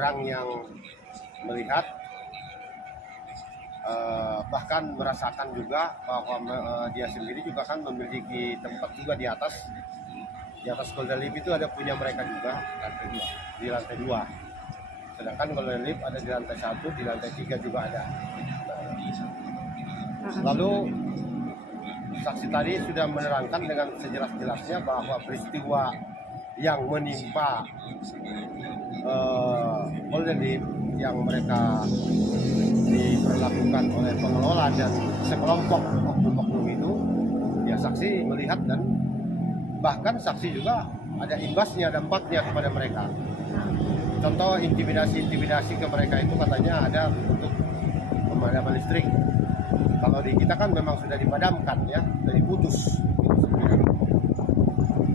orang yang melihat bahkan merasakan juga bahwa dia sendiri juga kan memiliki tempat juga di atas Golden Leaf itu ada punya mereka juga di lantai 2. Sedangkan Golden Leaf ada di lantai 1, di lantai 3 juga ada. Lalu saksi tadi sudah menerangkan dengan sejelas-jelasnya bahwa peristiwa yang menimpa Golden Leaf yang mereka diperlakukan oleh pengelola dan sekelompok oknum-oknum itu, ya saksi melihat dan bahkan saksi juga ada imbasnya, dampaknya kepada mereka. Contoh intimidasi ke mereka itu katanya ada untuk pemadaman listrik. Kalau di kita kan memang sudah dipadamkan ya, sudah diputus.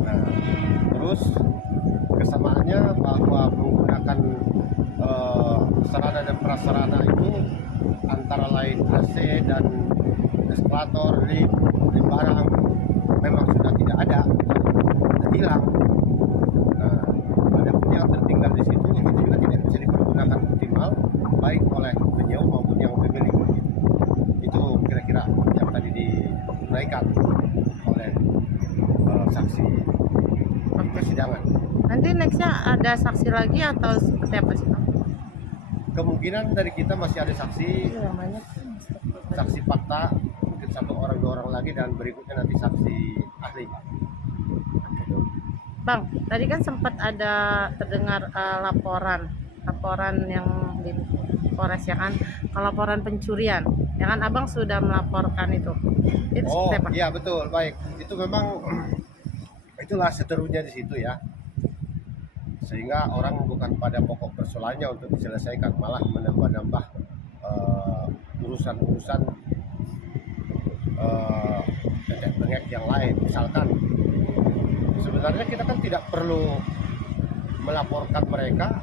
Nah, terus kesamaannya bahwa menggunakan sarana dan prasarana itu antara lain AC dan eskalator, lift barang memang sudah tidak ada, sudah hilang. Nah, ada pun yang tertinggal di situ itu juga tidak bisa dipergunakan optimal baik oleh penyewa maupun yang pemilik. Itu kira-kira yang tadi diuraikan oleh saksi persidangan. Nanti nextnya ada saksi lagi atau seperti apa sih Pak? Kemungkinan dari kita masih ada saksi fakta, mungkin 1 orang 2 orang lagi, dan berikutnya nanti saksi ahli. Bang, tadi kan sempat ada terdengar laporan yang di Polres ya kan, laporan pencurian, ya kan Abang sudah melaporkan itu Oh seperti apa? iya betul, baik. Itu memang itulah seterunya di situ ya. Sehingga orang bukan pada pokok persoalannya untuk diselesaikan, malah menambah-nambah urusan-urusan bengek yang lain. Misalkan sebenarnya kita kan tidak perlu melaporkan mereka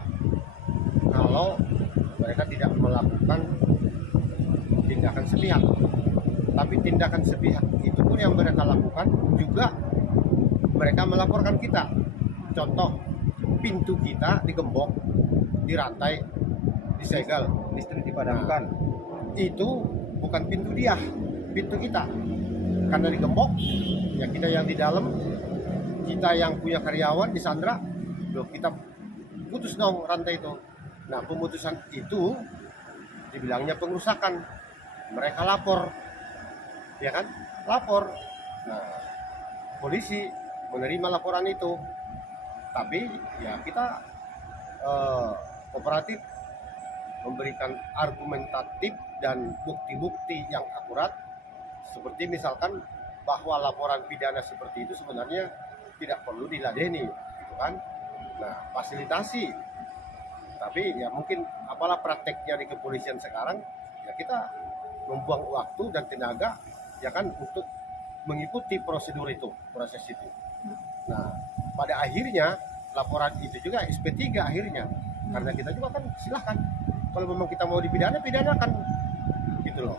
kalau mereka tidak melakukan tindakan sepihak. Tapi tindakan sepihak itu pun yang mereka lakukan juga mereka melaporkan kita. Contoh, pintu kita digembok, dirantai, disegel, listrik dipadamkan. Itu bukan pintu dia, pintu kita. Karena digembok, ya kita yang di dalam, kita yang punya karyawan disandra, kita putus dong rantai itu. Nah, pemutusan itu dibilangnya pengerusakan. Mereka lapor, ya kan? Lapor. Nah, polisi menerima laporan itu. Tapi ya kita kooperatif, memberikan argumentatif dan bukti-bukti yang akurat, seperti misalkan bahwa laporan pidana seperti itu sebenarnya tidak perlu diladeni, gitu kan? Nah, fasilitasi. Tapi ya mungkin apalah prakteknya di kepolisian sekarang, ya kita membuang waktu dan tenaga ya kan untuk mengikuti prosedur itu, proses itu. Nah, pada akhirnya laporan itu juga SP3 akhirnya, karena kita juga kan silahkan kalau memang kita mau dipidana, pidanakan gitu loh.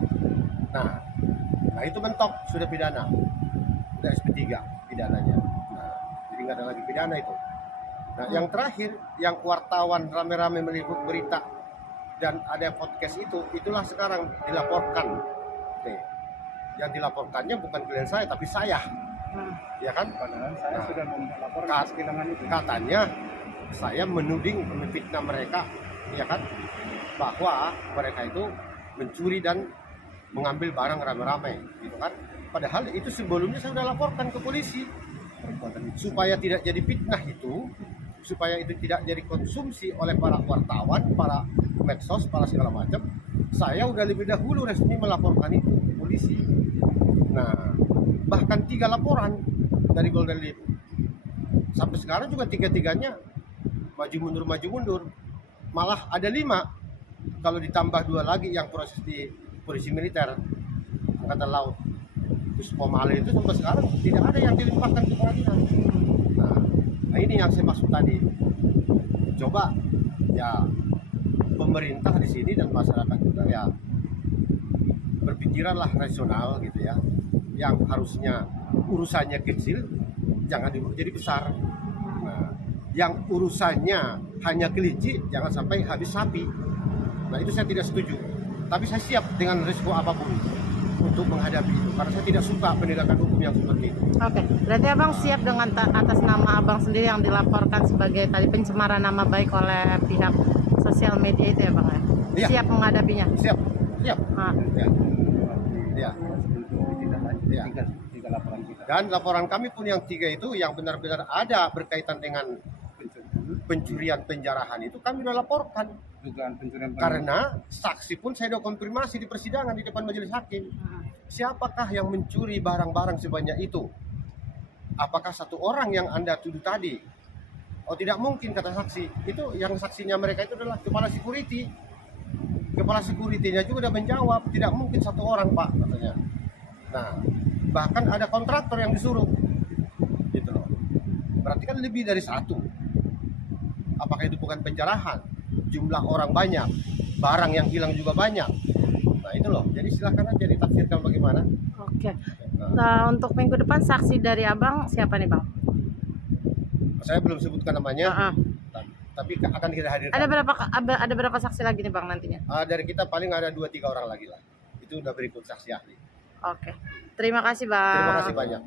Nah itu mentok, sudah pidana, udah SP3 pidananya. Nah, jadi nggak ada lagi pidana itu. Nah, yang terakhir, yang wartawan rame-rame meliput berita dan ada podcast itu, itulah sekarang dilaporkan. Nih, yang dilaporkannya bukan klien saya tapi saya. Ya kan? Padahal saya sudah melaporkan kehilangan itu. Katanya saya menuding, memfitnah mereka, ya kan? Bahwa mereka itu mencuri dan mengambil barang rame-rame, gitu kan? Padahal itu sebelumnya saya sudah laporkan ke polisi. Supaya tidak jadi fitnah itu, supaya itu tidak jadi konsumsi oleh para wartawan, para medsos, para segala macam, saya udah lebih dahulu resmi melaporkan itu ke polisi. Nah, bahkan 3 laporan dari Golden Leaf. Sampai sekarang juga 3-tiganya maju mundur. Malah ada 5 kalau ditambah 2 lagi yang proses di polisi militer angkatan laut. Terus Pomale itu sampai sekarang tidak ada yang dilimpahkan ke pengadilan. Nah ini yang saya maksud tadi. Coba ya pemerintah di sini dan masyarakat juga ya berpikiranlah rasional gitu ya. Yang harusnya urusannya kecil jangan dibuat jadi besar. Nah, yang urusannya hanya kelinci, jangan sampai habis sapi. Nah itu saya tidak setuju. Tapi saya siap dengan risiko apapun untuk menghadapi itu, karena saya tidak suka penegakan hukum yang seperti itu. Oke, berarti abang siap dengan atas nama abang sendiri yang dilaporkan sebagai tadi pencemaran nama baik oleh pihak sosial media itu ya bang ya? Iya. Siap menghadapinya? Siap, siap. Ah, Ya. Ya. Ya. Tiga laporan kita. Dan laporan kami pun yang 3 itu yang benar-benar ada berkaitan dengan pencurian penjarahan itu kami sudah laporkan. Dugaan pencurian Karena saksi pun saya sudah konfirmasi di persidangan di depan majelis hakim. Siapakah yang mencuri barang-barang sebanyak itu? Apakah satu orang yang Anda tuduh tadi? Oh tidak mungkin, kata saksi. Itu yang saksinya mereka itu adalah kepala security. Kepala security-nya juga sudah menjawab, tidak mungkin satu orang Pak, katanya. Nah, bahkan ada kontraktor yang disuruh. Gitu loh. Berarti kan lebih dari satu. Apakah itu bukan penjarahan? Jumlah orang banyak, barang yang hilang juga banyak. Nah itu loh, jadi silakan aja ditafsirkan bagaimana. oke. Nah, untuk minggu depan saksi dari abang siapa nih bang? Saya belum sebutkan namanya, Ah, ah. tapi akan kita hadirkan. Ada berapa saksi lagi nih bang nantinya? Dari kita paling ada 2-3 orang lagi lah. Itu udah berikut saksi ahli. Oke, terima kasih bang. Terima kasih banyak.